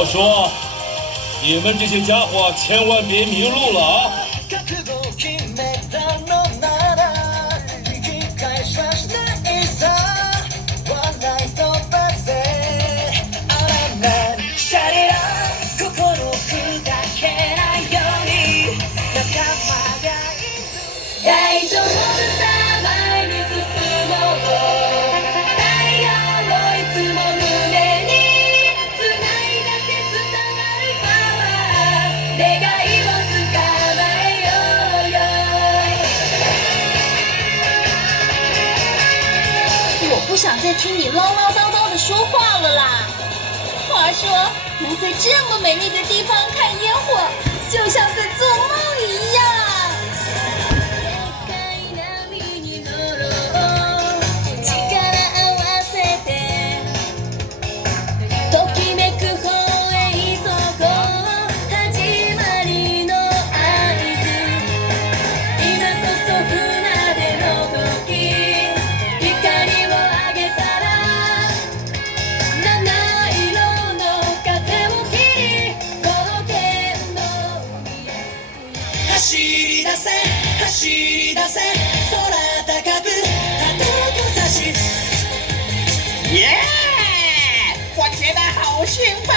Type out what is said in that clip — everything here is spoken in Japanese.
我说，你们这些家伙千万别迷路了啊！大丈夫さ前に進もう太陽をいつも胸に繋いだ手伝わるパワー願いを捕まえようよ我不想再听你唠唠叨叨的说话了啦。话说，能在这么美丽的地方看烟火，就像在做梦一样。走り出せ走り出せ空高く旗と差し耶！我觉得好兴奋。